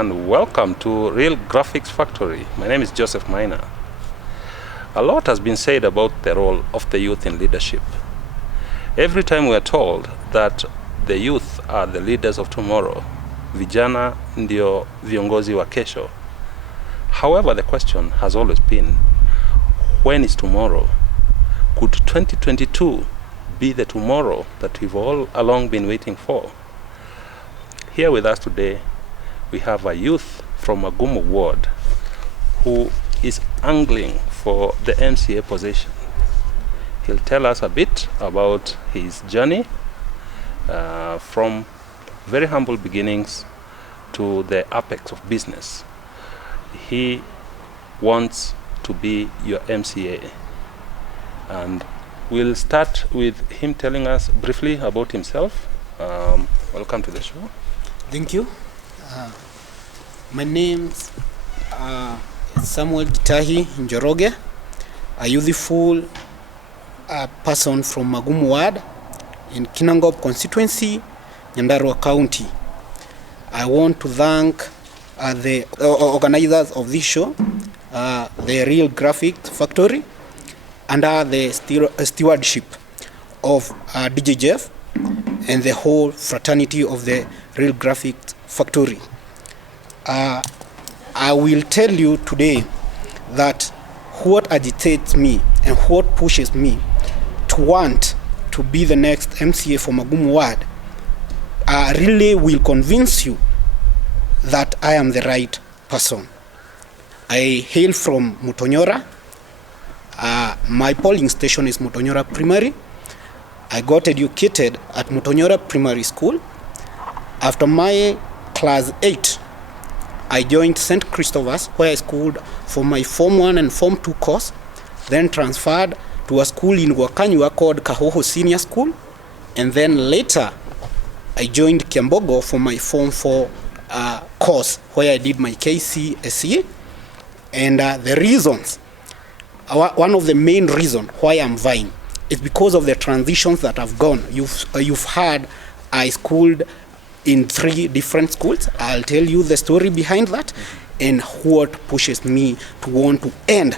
and welcome to Real Graphics Factory. My name is Joseph Maina. A lot has been said about the role of the youth in leadership. Every time we are told that the youth are the leaders of tomorrow, vijana ndio viongozi wa kesho. However, the question has always been, when is tomorrow? Could 2022 be the tomorrow that we've all along been waiting for? Here with us today, we have a youth from Magumu ward who is angling for the MCA position. He'll tell us a bit about his journey from very humble beginnings to the apex of business. He wants to be your MCA. And we'll start with him telling us briefly about himself. Welcome to the show. Thank you. My name's Samuel Gitahi Njoroge, a youthful person from Magumu ward in Kinangop constituency, Nyandarua County. I want to thank the organizers of this show, the Real Graphics Factory, under the stewardship of DJ Jeff and the whole fraternity of the Real Graphics Factory. I will tell you today that what agitates me and what pushes me to want to be the next MCA for Magumu ward really will convince you that I am the right person. I hail from Mutonyora. My polling station is Mutonyora Primary. I got educated at Mutonyora Primary School. After my class 8, I joined St. Christopher's, where I schooled for my Form 1 and Form 2 course, then transferred to a school in Wakanywa called Kahoho Senior School, and then later I joined Kiambogo for my Form 4 course, where I did my KCSE. And the reasons, one of the main reasons why I'm vying is because of the transitions that I've gone. You've heard I schooled in 3 different schools. I'll tell you the story behind that and what pushes me to want to end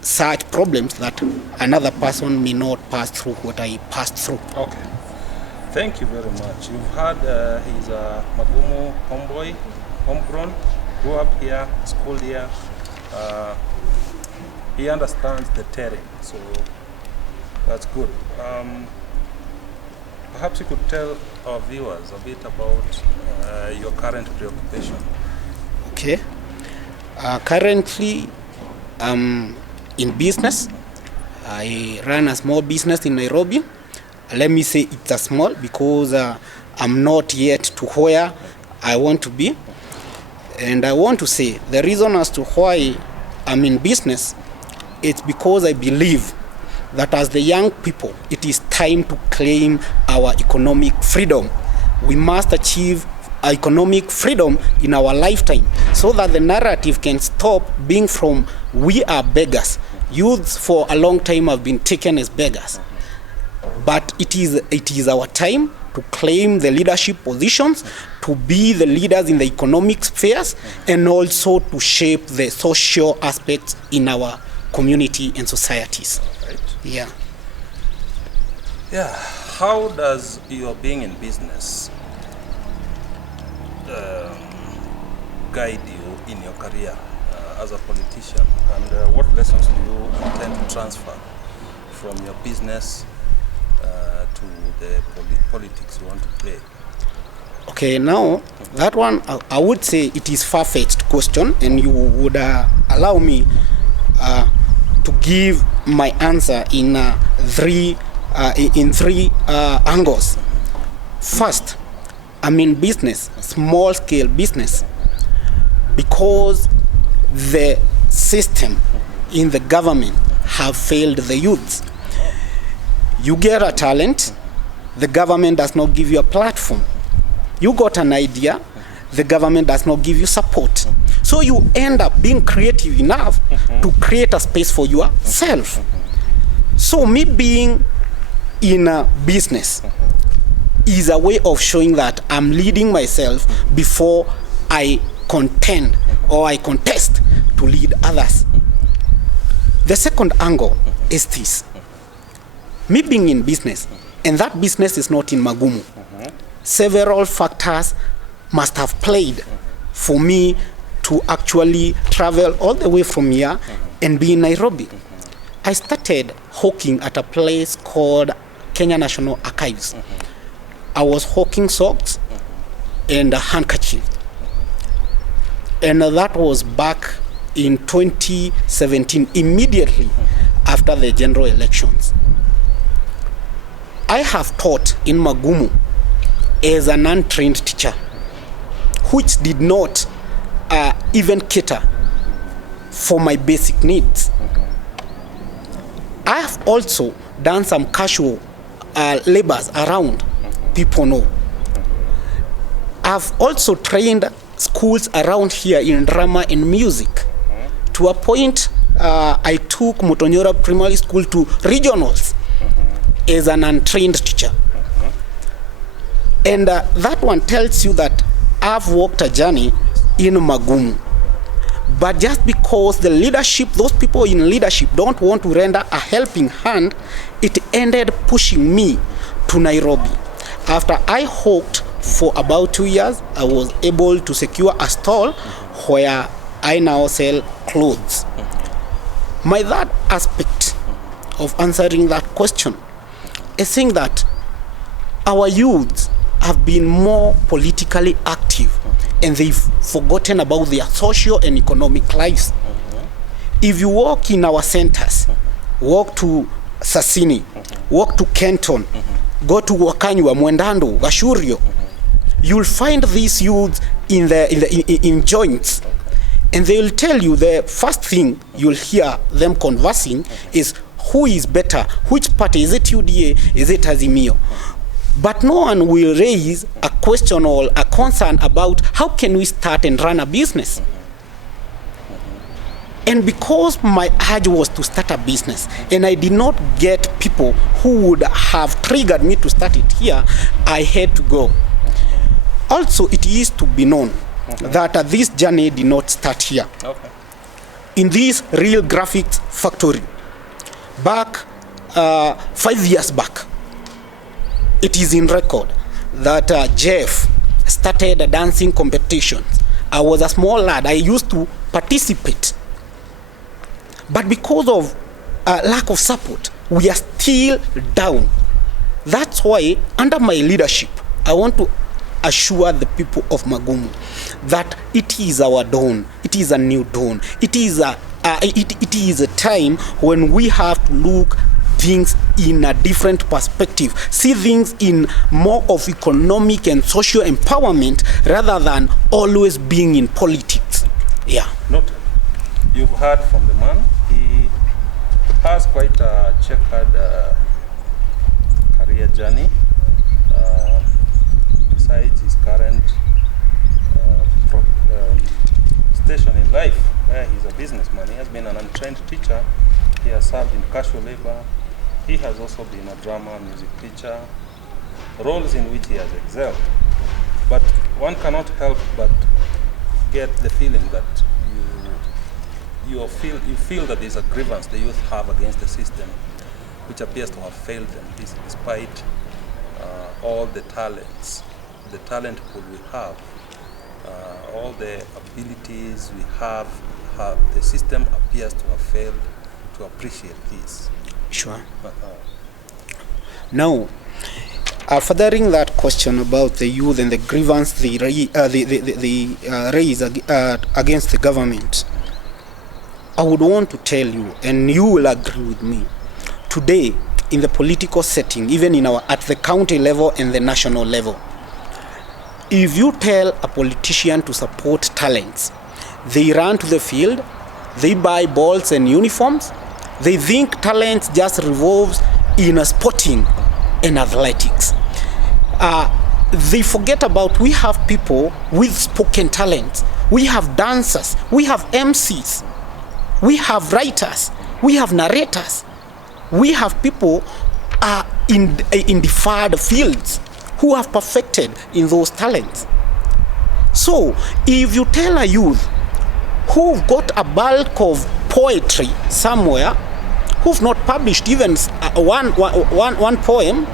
such problems that another person may not pass through what I passed through. Okay. Thank you very much. You've heard he's a Magumu homeboy, homegrown, grew up here, schooled here. He understands the terrain, so that's good. Perhaps you could tell our viewers a bit about your current preoccupation. Okay. Currently, in business. I run a small business in Nairobi. Let me say it's a small because I'm not yet to where I want to be. And I want to say the reason as to why I'm in business, it's because I believe that as the young people, it is time to claim our economic freedom. We must achieve economic freedom in our lifetime so that the narrative can stop being from we are beggars. Youths for a long time have been taken as beggars. But it is our time to claim the leadership positions, to be the leaders in the economic spheres, and also to shape the social aspects in our community and societies. Right. Yeah. Yeah. How does your being in business guide you in your career as a politician, and what lessons do you intend to transfer from your business to the politics you want to play? Okay, now that one I would say it is far-fetched question, and you would allow me to give my answer in three angles. First, I'm in business, small-scale business, because the system in the government have failed the youths. You get a talent, the government does not give you a platform. You got an idea, the government does not give you support. So you end up being creative enough to create a space for yourself. So me being in a business is a way of showing that I'm leading myself before I contend or I contest to lead others. The second angle is this. Me being in business, and that business is not in Magumu. Several factors must have played for me to actually travel all the way from here and be in Nairobi. I started hawking at a place called Kenya National Archives. I was hawking socks and a handkerchief. And that was back in 2017, immediately after the general elections. I have taught in Magumu as an untrained teacher, which did not even cater for my basic needs. I have also done some casual labors around, people know. I've also trained schools around here in drama and music. To a point, I took Mutonyora Primary School to regionals as an untrained teacher. And that one tells you that I've walked a journey in Magumu. But just because the leadership, those people in leadership don't want to render a helping hand, it ended pushing me to Nairobi. After I hawked for about 2 years, I was able to secure a stall where I now sell clothes. My third aspect of answering that question is saying that our youths have been more politically active and they've forgotten about their social and economic lives. If you walk in our centers, walk to Sasini, walk to Kenton, go to Wakanywa, Mwendando, Gashurio, you'll find these youths in joints, and they'll tell you the first thing you'll hear them conversing is who is better, which party, is it UDA, is it Azimio? But no one will raise a question or a concern about how can we start and run a business. And because my urge was to start a business, and I did not get people who would have triggered me to start it here, I had to go. Also, it is to be known that this journey did not start here. In this real graphics factory, back 5 years back, it is in record that Jeff started dancing competitions. I was a small lad. I used to participate. But because of lack of support, we are still down. That's why, under my leadership, I want to assure the people of Magumu that it is our dawn. It is a new dawn. It is a time when we have to look things in a different perspective, see things in more of economic and social empowerment rather than always being in politics. Yeah. Noted. You've heard from the man. He has quite a checkered career journey. Besides his current station in life, where he's a businessman, he has been an untrained teacher. He has served in casual labor. He has also been a drama and music teacher, roles in which he has excelled. But one cannot help but get the feeling that you feel that there's a grievance the youth have against the system, which appears to have failed them, despite all the talents, the talent pool we have, all the abilities we have, the system appears to have failed to appreciate this. Sure. Now, furthering that question about the youth and the grievance they raise against the government, I would want to tell you, and you will agree with me, today in the political setting, even at the county level and the national level, if you tell a politician to support talents, they run to the field, they buy balls and uniforms. They think talent just revolves in sporting and athletics. They forget about we have people with spoken talent. We have dancers. We have MCs. We have writers. We have narrators. We have people in deferred fields who have perfected in those talents. So if you tell a youth who've got a bulk of poetry somewhere, who've not published even one poem,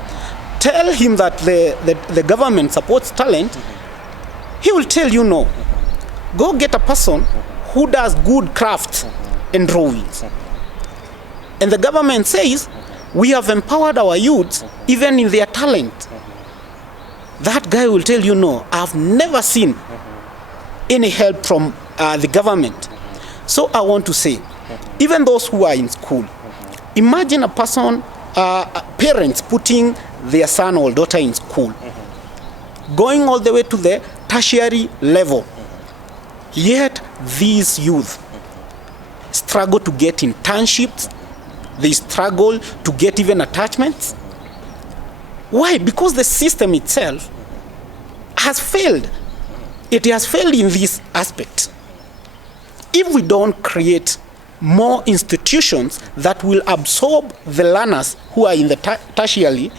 tell him that the government supports talent, he will tell you no. Go get a person who does good crafts and drawings. And the government says, we have empowered our youths even in their talent. That guy will tell you no, I've never seen any help from the government. So I want to say, even those who are in school, imagine a person, parents putting their son or daughter in school, going all the way to the tertiary level. Yet these youth struggle to get internships, they struggle to get even attachments. Why? Because the system itself has failed. It has failed in this aspect. If we don't create more institutions that will absorb the learners who are in the tertiary,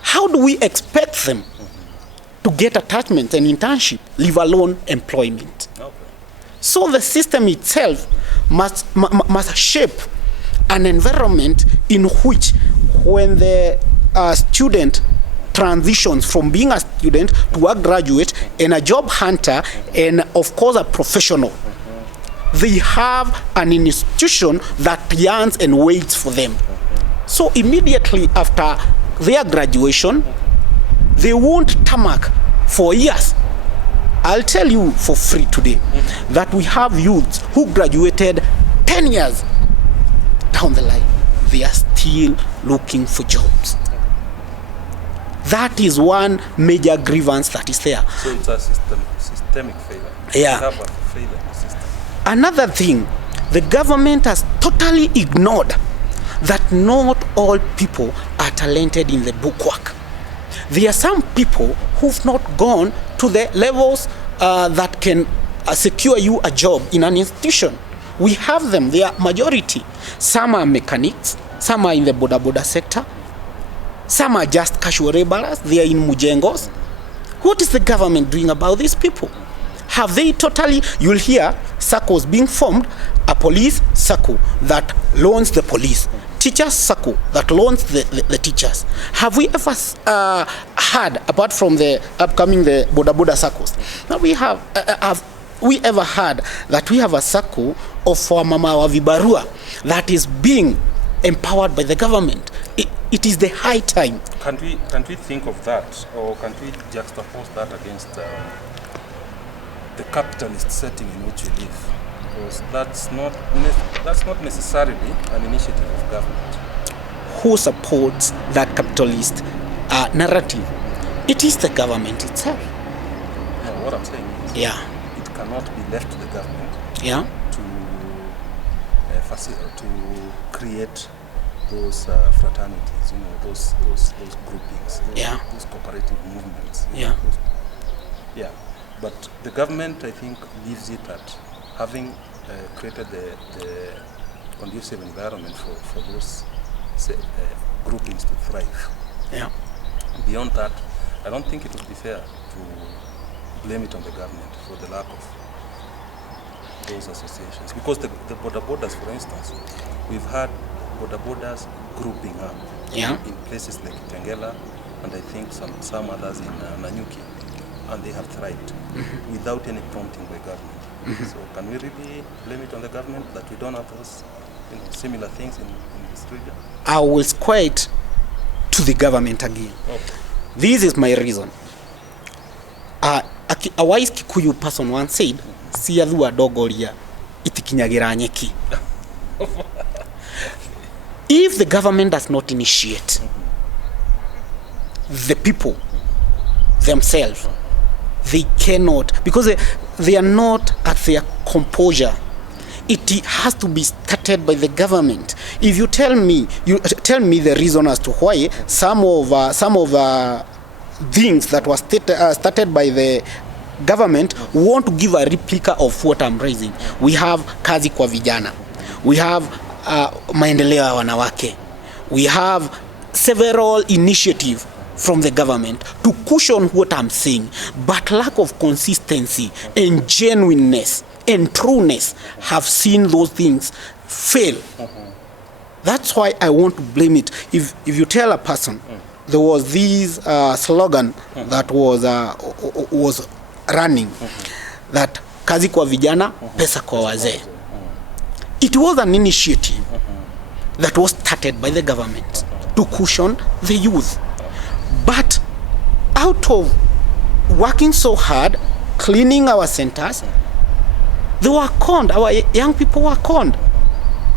how do we expect them to get attachment and internship, leave alone employment? Okay. So the system itself must shape an environment in which, when the student transitions from being a student to a graduate and a job hunter and of course a professional, they have an institution that yearns and waits for them. So immediately after their graduation, they won't tarmac for years. I'll tell you for free today that we have youths who graduated 10 years down the line. They are still looking for jobs. That is one major grievance that is there. So it's a systemic failure. Yeah. We have a failure in the system. Another thing, the government has totally ignored that not all people are talented in the bookwork. There are some people who've not gone to the levels that can secure you a job in an institution. We have them, they are majority. Some are mechanics, some are in the boda sector, some are just casual laborers, they are in mujengos. What is the government doing about these people? Have they totally, you'll hear circles being formed, a police circle that loans the police, teachers circle that loans the teachers. Have we ever had, apart from the upcoming the boda circles, now we have we ever heard that we have a circle of mama wa vibarua that is being empowered by the government? It is the high time. Can't we think of that, or can't we juxtapose that against the capitalist setting in which we live? Because that's not necessarily an initiative of government. Who supports that capitalist narrative? It is the government itself. No, what I'm saying is, it cannot be left to the government to create those fraternities, those groupings, those cooperative movements. But the government, I think, leaves it at having created the conducive environment for those groupings to thrive. Beyond that, I don't think it would be fair to blame it on the government for the lack of those associations. Because the bodas, for instance, we've had bodas grouping up in places like Tengela and I think some others in Nanyuki, and they have thrived without any prompting by government. So can we really blame it on the government that we don't have those similar things in this region? I will square it to the government again. Okay. This is my reason. A wise Kikuyu person once said, "Siadhu adogoria itikinyagira nyeki." If the government does not initiate the people themselves, they cannot, because they are not at their composure. It has to be started by the government. If you tell me the reason as to why some of things that was started by the government want to give a replica of what I'm raising. We have kazi kwa vijana. We have maendeleo ya wanawake. We have several initiatives from the government to cushion what I'm saying, but lack of consistency and genuineness and trueness have seen those things fail. That's why I want to blame it. If you tell a person, there was this slogan that was running, that kazi kwa vijana, pesa kwa wazee. It was an initiative that was started by the government to cushion the youth. But out of working so hard, cleaning our centers, they were conned. Our young people were conned.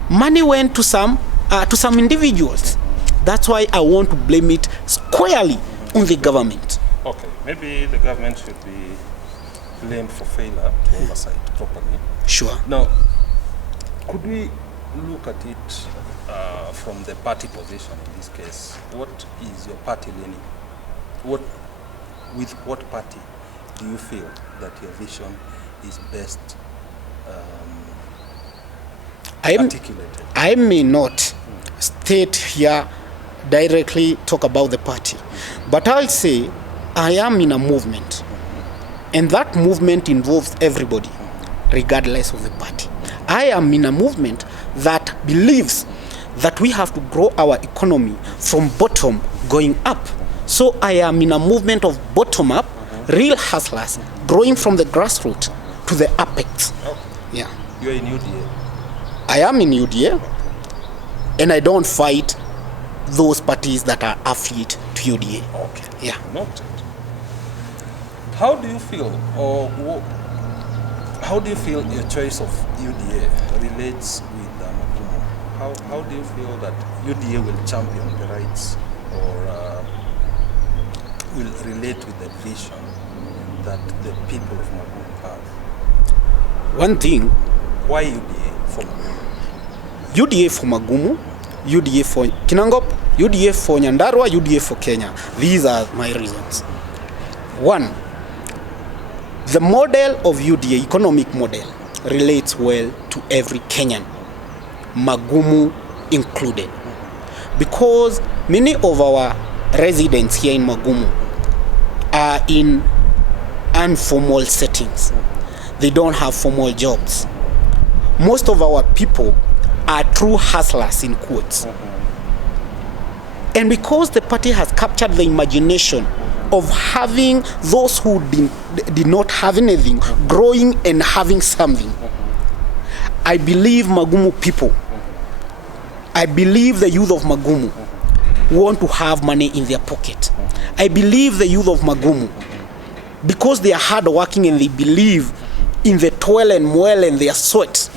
Money went to some individuals. That's why I want to blame it squarely on the government. Okay, maybe the government should be blamed for failure to oversight properly. Sure. Now, could we look at it from the party position in this case? What is your party leaning? With what party do you feel that your vision is best articulated? I may not state here directly talk about the party, but I'll say I am in a movement, and that movement involves everybody, regardless of the party. I am in a movement that believes that we have to grow our economy from bottom going up. So I am in a movement of bottom up, real hustlers, growing from the grassroots to the apex. Okay. Yeah. You're in UDA. I am in UDA, and I don't fight those parties that are affiliate to UDA. Okay. Yeah. Noted. How do you feel, or how do you feel your choice of UDA relates with Magumu? How do you feel that UDA will champion the rights, or will relate with the vision that the people of Magumu have? One thing. Why UDA for Magumu? UDA for Magumu, UDA for Kinangop, UDA for Nyandarua, UDA for Kenya. These are my reasons. One, the model of UDA, economic model, relates well to every Kenyan, Magumu included. Because many of our residents here in Magumu are in informal settings. They don't have formal jobs. Most of our people are true hustlers, in quotes. And because the party has captured the imagination of having those who did not have anything, growing and having something, I believe Magumu people, I believe the youth of Magumu want to have money in their pocket. I believe the youth of Magumu, because they are hardworking and they believe in the toil and moil and their sweat,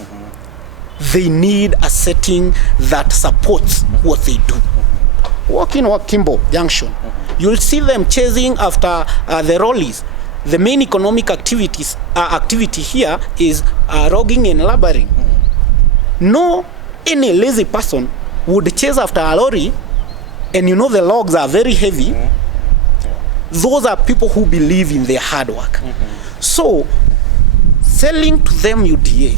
they need a setting that supports what they do. Walking Wakimbo Junction, you'll see them chasing after the rollies. The main economic activity here is logging and laboring. No, any lazy person would chase after a lorry, and you know the logs are very heavy. Those are people who believe in their hard work. So, selling to them UDA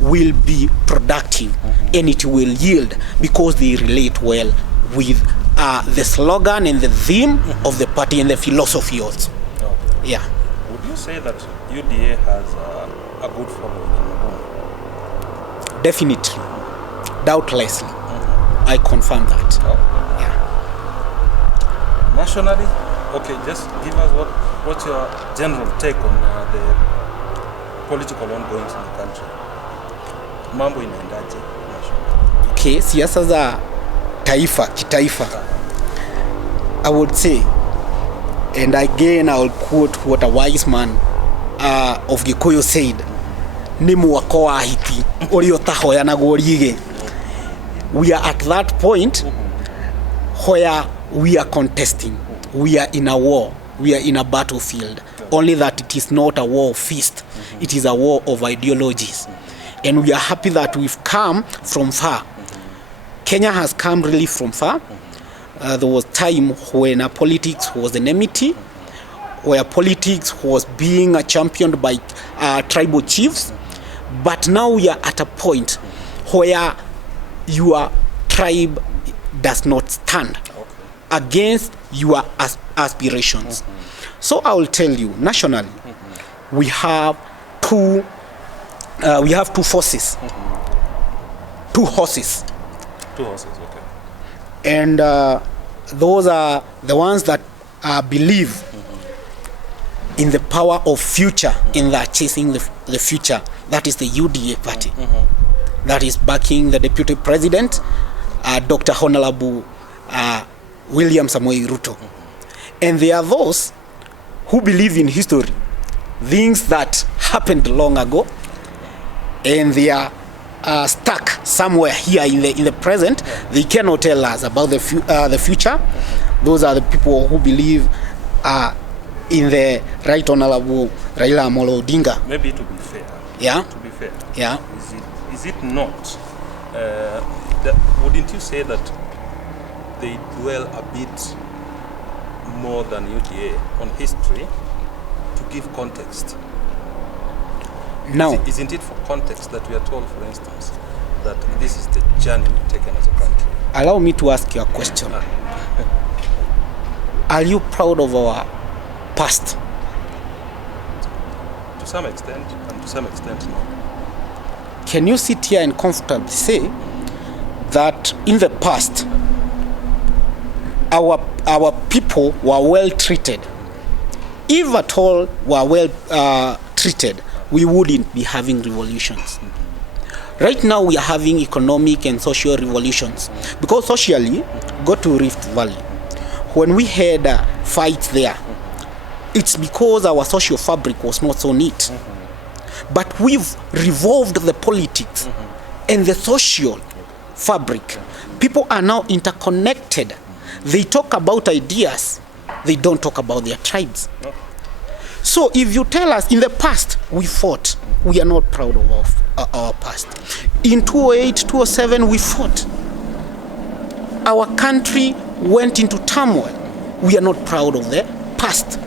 will be productive, and it will yield because they relate well with the slogan and the theme of the party and the philosophy also. Okay. Yeah. Would you say that UDA has a good following in Magumu? Definitely, doubtlessly. I confirm that. Oh. Yeah. Nationally, okay, just give us what's your general take on the political ongoings in the country. Mambo inaendaje nationally? Okay, siasa za kitaifa. I would say, and again I will quote what a wise man of Gikuyu said, nimu wako wa hiti ulio tahoya na gorige. We are at that point where we are contesting. We are in a war. We are in a battlefield. Only that it is not a war of fist. It is a war of ideologies. And we are happy that we've come from far. Kenya has come really from far. There was time when politics was an enmity, where politics was being championed by tribal chiefs. But now we are at a point where your tribe does not stand. against your aspirations. So I will tell you, nationally, we have two forces, two horses. Two horses, okay. And those are the ones that believe in the power of future, in that chasing the future. That is the UDA party. That is backing the Deputy President, Dr. Honorable William Samoei Ruto. And there are those who believe in history, things that happened long ago, and they are stuck somewhere here in the present. They cannot tell us about the future. Those are the people who believe in the Right Honorable Raila Amolo Odinga. Maybe to be fair. Yeah. To be fair. Yeah. Is it not? Wouldn't you say that they dwell a bit more than UDA on history to give context? Now, Isn't it for context that we are told, for instance, that this is the journey we've taken as a country? allow me to ask you a question. Are you proud of our past? To some extent, and to some extent no. Can you sit here and comfortably say that in the past our people were well treated? If at all were well treated, we wouldn't be having revolutions. Right now we are having economic and social revolutions, because socially, go to Rift Valley. When we had fights there, it's because our social fabric was not so neat. But we've revolved the politics and the social fabric. People are now interconnected. They talk about ideas, they don't talk about their tribes. So if you tell us in the past we fought, we are not proud of our past. In 2008, 2007 we fought. Our country went into turmoil. We are not proud of the past.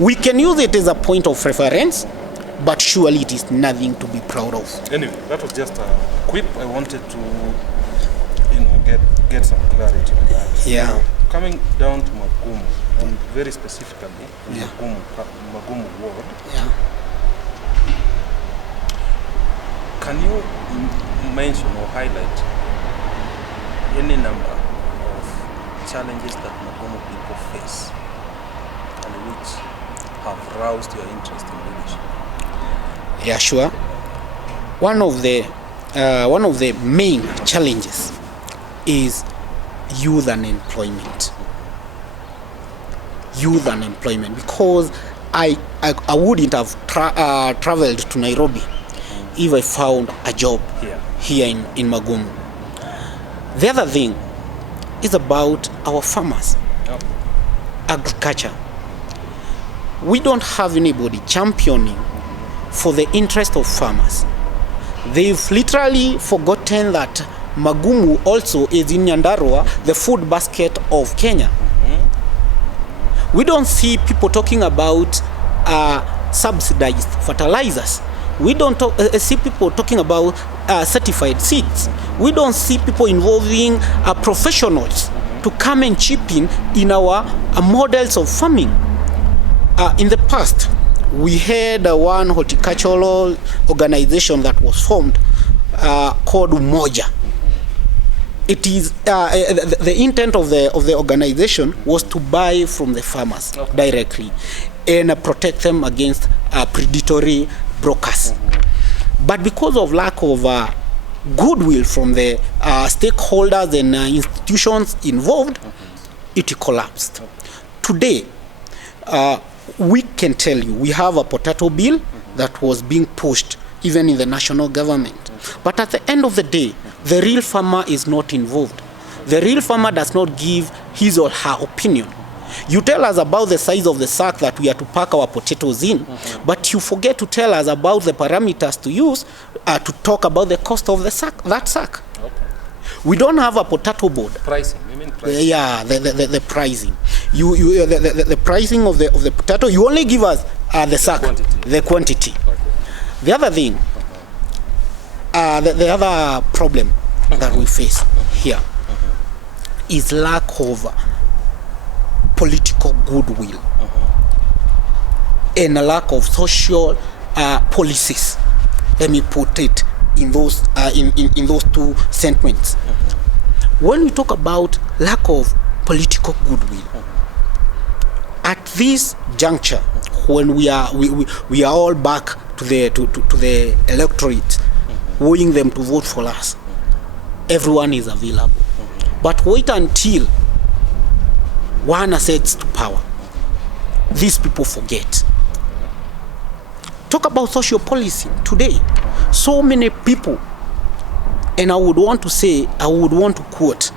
We can use it as a point of reference, but surely it is nothing to be proud of. Anyway, that was just a quip. I wanted to, get some clarity on that. Yeah. Coming down to Magumu, and very specifically in Magumu ward. Yeah. Can you mention or highlight any number of challenges that Magumu people face and which have roused your interest in leadership? Yeah, sure. One of the main challenges is youth unemployment. Youth unemployment, because I wouldn't have traveled to Nairobi if I found a job here in Magumu. The other thing is about our farmers, agriculture. We don't have anybody championing for the interest of farmers. They've literally forgotten that Magumu also is in Nyandarua, the food basket of Kenya. We don't see people talking about subsidized fertilizers. We don't see people talking about certified seeds. We don't see people involving professionals to come and chip in our models of farming. In the past, we had one horticultural organization that was formed called Umoja. It is the intent of the organization was to buy from the farmers directly and protect them against predatory brokers. But because of lack of goodwill from the stakeholders and institutions involved, it collapsed. Today, we can tell you we have a potato bill that was being pushed even in the national government. But at the end of the day, the real farmer is not involved. The real farmer does not give his or her opinion. You tell us about the size of the sack that we are to pack our potatoes in, but you forget to tell us about the parameters to use to talk about the cost of the sack, that sack. Okay. We don't have a potato board. Pricing, you mean pricing? Yeah, the pricing. The pricing of the potato, you only give us the sack, the quantity. Okay. The other thing, the other problem that we face here is lack of political goodwill and a lack of social policies. Let me put it in those in those two sentiments. When we talk about lack of political goodwill, at this juncture, when we are all back to the electorate, wooing them to vote for us, everyone is available. But wait until one ascends to power. These people forget. Talk about social policy today. So many people, and I would want to quote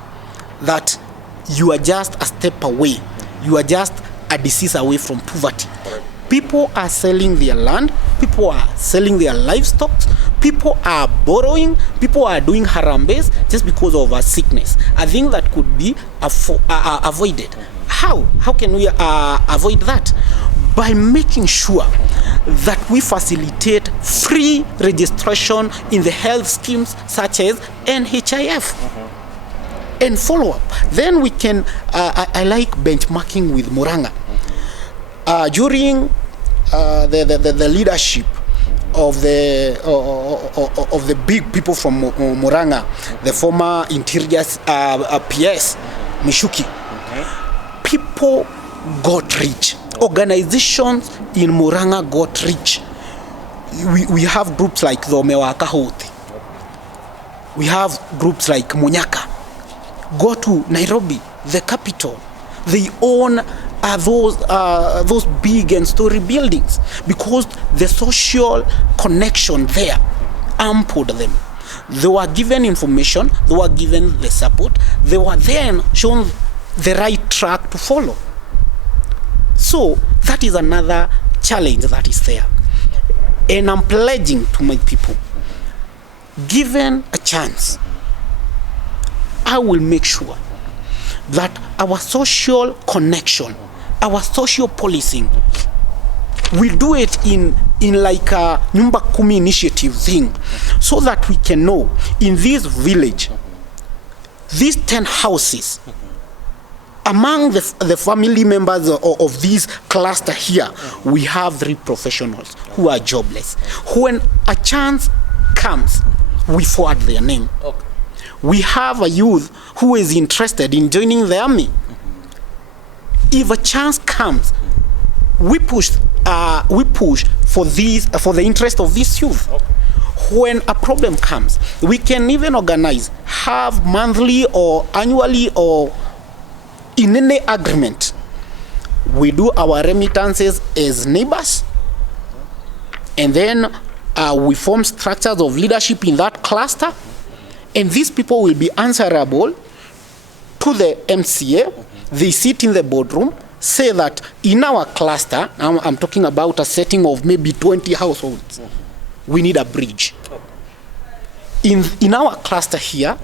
that you are just a step away. You are just a disease away from poverty. People are selling their land. People are selling their livestock. People are borrowing. People are doing harambes just because of a sickness. I think that could be avoided. How? How can we avoid that? By making sure that we facilitate free registration in the health schemes such as NHIF and follow-up. Then we can, I like benchmarking with Murang'a. During the leadership of the big people from Murang'a, the former Interior PS, Mishuki, people got rich. Organizations in Murang'a got rich. We have groups like the Omewaka Houthi. We have groups like Munyaka. Go to Nairobi, the capital. They own those big and story buildings because the social connection there ampled them. They were given information, they were given the support, they were then shown the right track to follow. So that is another challenge that is there. And I'm pledging to my people, given a chance, I will make sure that our social connection, our social policing, we do it in like a Nyumba Kumi initiative thing, so that we can know in this village, these 10 houses, among the family members of this cluster here, we have 3 professionals who are jobless. When a chance comes, we forward their name. Okay. We have a youth who is interested in joining the army. If a chance comes, we push for the interest of this youth. Okay. When a problem comes, we can even organize, have monthly or annually or in any agreement, we do our remittances as neighbors, and then we form structures of leadership in that cluster, and these people will be answerable to the MCA. They sit in the boardroom, say that in our cluster, I'm talking about a setting of maybe 20 households, we need a bridge. In our cluster here,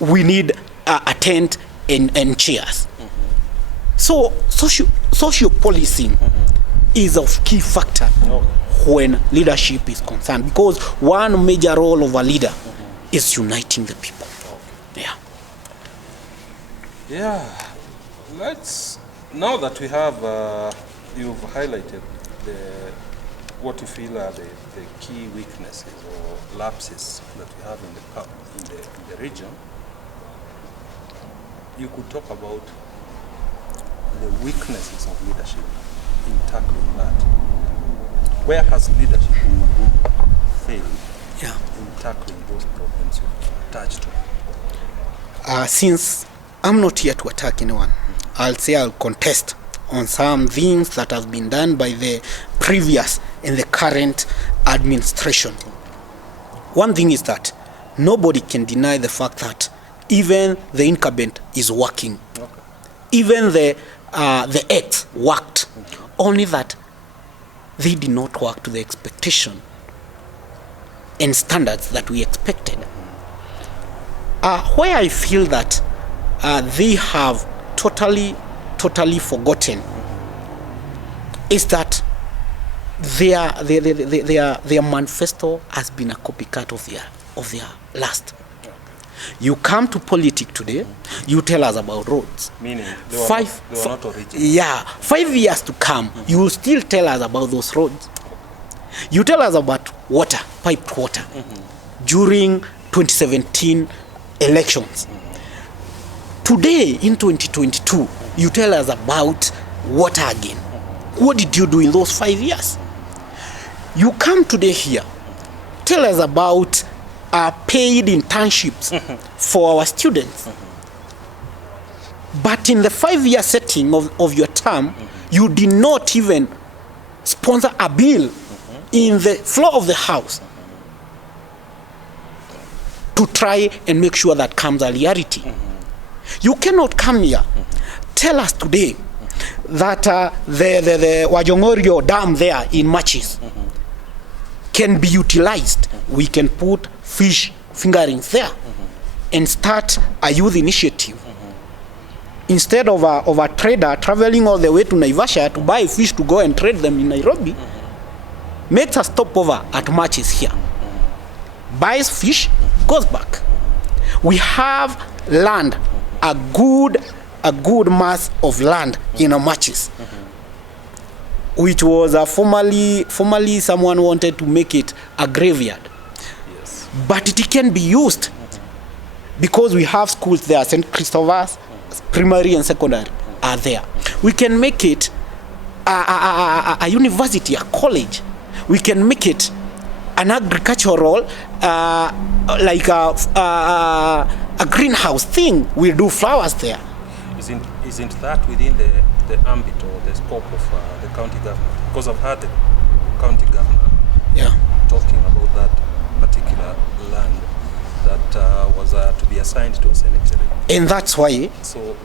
we need a tent and chairs. So social policing is of key factor when leadership is concerned, because one major role of a leader is uniting the people. Let's, now that we have you've highlighted what you feel are the key weaknesses or lapses that we have in the region, you could talk about the weaknesses of leadership in tackling that. Where has leadership failed in tackling those problems you've attached to? Since I'm not here to attack anyone, I'll say I'll contest on some things that have been done by the previous and the current administration. One thing is that nobody can deny the fact that even the incumbent is working. Okay. Even the ex worked, only that they did not work to the expectation and standards that we expected. Where I feel that they have totally forgotten is that their manifesto has been a copycat of their last. You come to politics today, you tell us about roads. Meaning they were not original. Yeah, 5 years to come, you will still tell us about those roads. You tell us about water, piped water, during 2017 elections. Today, in 2022, you tell us about water again. What did you do in those 5 years? You come today here, tell us about paid internships for our students. But in the 5-year setting of your term, you did not even sponsor a bill in the floor of the House to try and make sure that comes a reality. You cannot come here, tell us today that the Wajongorio Dam there in Machis can be utilized. We can put fish fingerings there and start a youth initiative. Instead of a trader traveling all the way to Naivasha to buy fish to go and trade them in Nairobi, makes a stopover at Machis here, buys fish, goes back. We have land, a good mass of land in Machis, which was formerly someone wanted to make it a graveyard. Yes. But it can be used because we have schools there, St. Christopher's, primary and secondary are there. We can make it a university, a college. We can make it an agricultural, like a greenhouse thing. We'll do flowers there. Isn't that within the ambit or the scope of the county government? Because I've heard the county governor talking about that particular land that was to be assigned to a cemetery. And that's why... So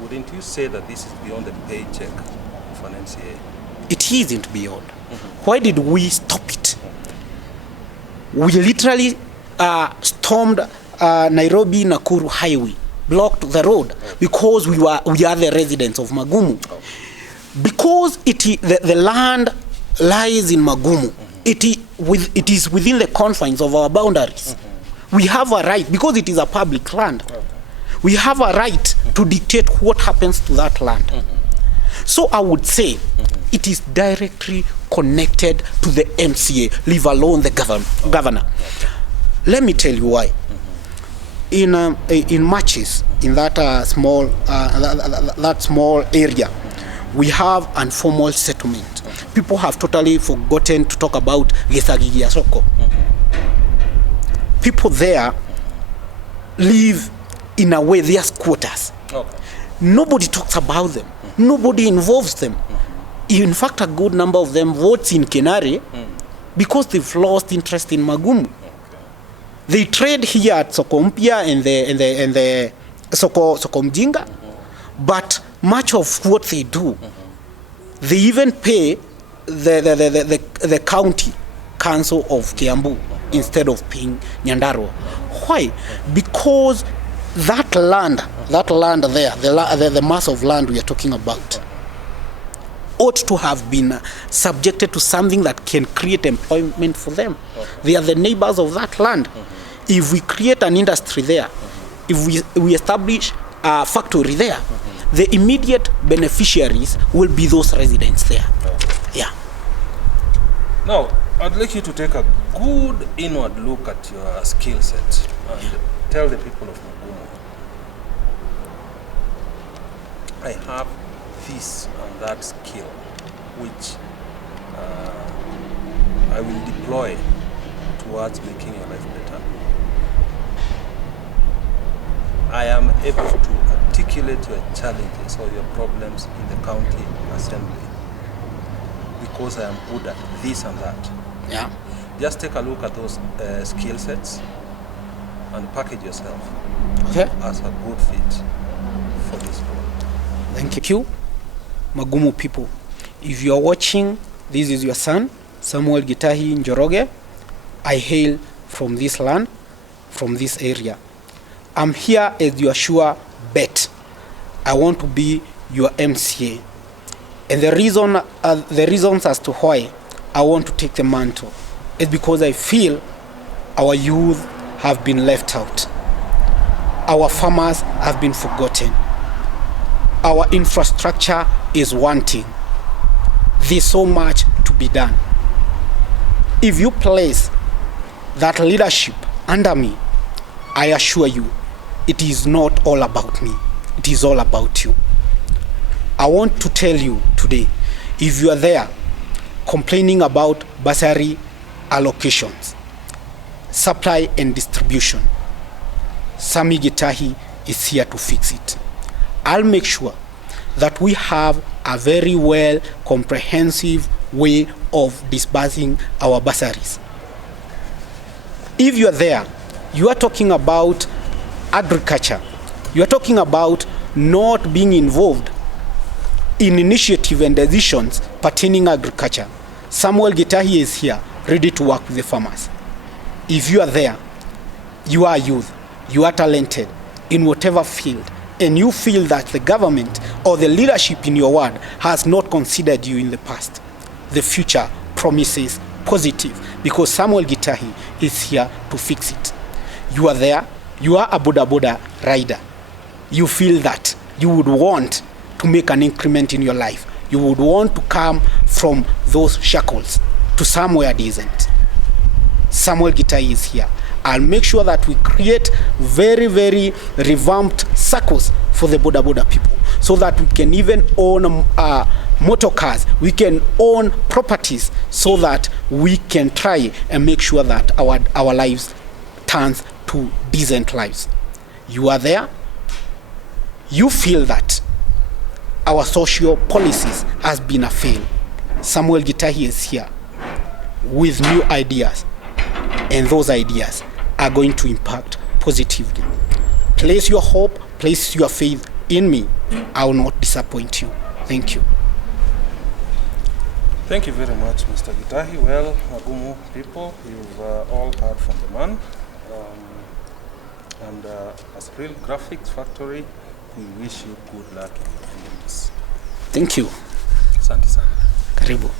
wouldn't you say that this is beyond the paycheck of an MCA? It isn't beyond. Why did we stop it? We literally stormed Nairobi Nakuru highway, blocked the road because we are the residents of Magumu. Because the land lies in Magumu, it is within the confines of our boundaries. We have a right, because it is a public land, we have a right to dictate what happens to that land. So I would say it is directly connected to the MCA, leave alone the governor. Let me tell you why. In Machis, in that small area, we have an informal settlement. People have totally forgotten to talk about Gesagigia Soko. People there live in a way, they are squatters. Nobody talks about them. Nobody involves them. In fact, a good number of them votes in Kenare because they've lost interest in Magumu. They trade here at Sokompia and the Sokomjinga, but much of what they do, they even pay the county council of Kiambu instead of paying Nyandarua. Why? Because that land there, the mass of land we are talking about, ought to have been subjected to something that can create employment for them. They are the neighbors of that land. If we create an industry there, if we establish a factory there, the immediate beneficiaries will be those residents there. Yeah. Now, I'd like you to take a good inward look at your skill set and tell the people of Magumu, I have this and that skill which I will deploy towards making your life better. I am able to articulate your challenges or your problems in the county assembly because I am good at this and that. Yeah. Just take a look at those skill sets and package yourself as a good fit for this role. Thank you, Magumu people. If you are watching, this is your son, Samuel Gitahi Njoroge. I hail from this land, from this area. I'm here as your sure bet. I want to be your MCA. And the reasons as to why I want to take the mantle is because I feel our youth have been left out. Our farmers have been forgotten. Our infrastructure is wanting. There's so much to be done. If you place that leadership under me, I assure you, it is not all about me. It is all about you. I want to tell you today, if you are there complaining about bursary allocations, supply and distribution, Sami Gitahi is here to fix it. I'll make sure that we have a very well comprehensive way of disbursing our bursaries. If you are there, you are talking about agriculture. You are talking about not being involved in initiative and decisions pertaining agriculture. Samuel Gitahi is here, ready to work with the farmers. If you are there, you are youth, you are talented in whatever field, and you feel that the government or the leadership in your ward has not considered you in the past, the future promises positive, because Samuel Gitahi is here to fix it. You are there, you are a boda boda rider. You feel that you would want to make an increment in your life. You would want to come from those shackles to somewhere decent. Samuel Gitahi is here. I'll make sure that we create very, very revamped circles for the boda boda people, so that we can even own motor cars, we can own properties, so that we can try and make sure that our lives turns to decent lives. You are there, you feel that our social policies has been a fail. Samuel Gitahi is here with new ideas, and those ideas are going to impact positively. Place your hope, place your faith in me. I will not disappoint you. Thank you. Thank you very much, Mr. Gitahi. Well, Magumu people, you've all heard from the man. And as Real Graphics Factory, we wish you good luck in your endeavors. Thank you. Asante sana. Karibu.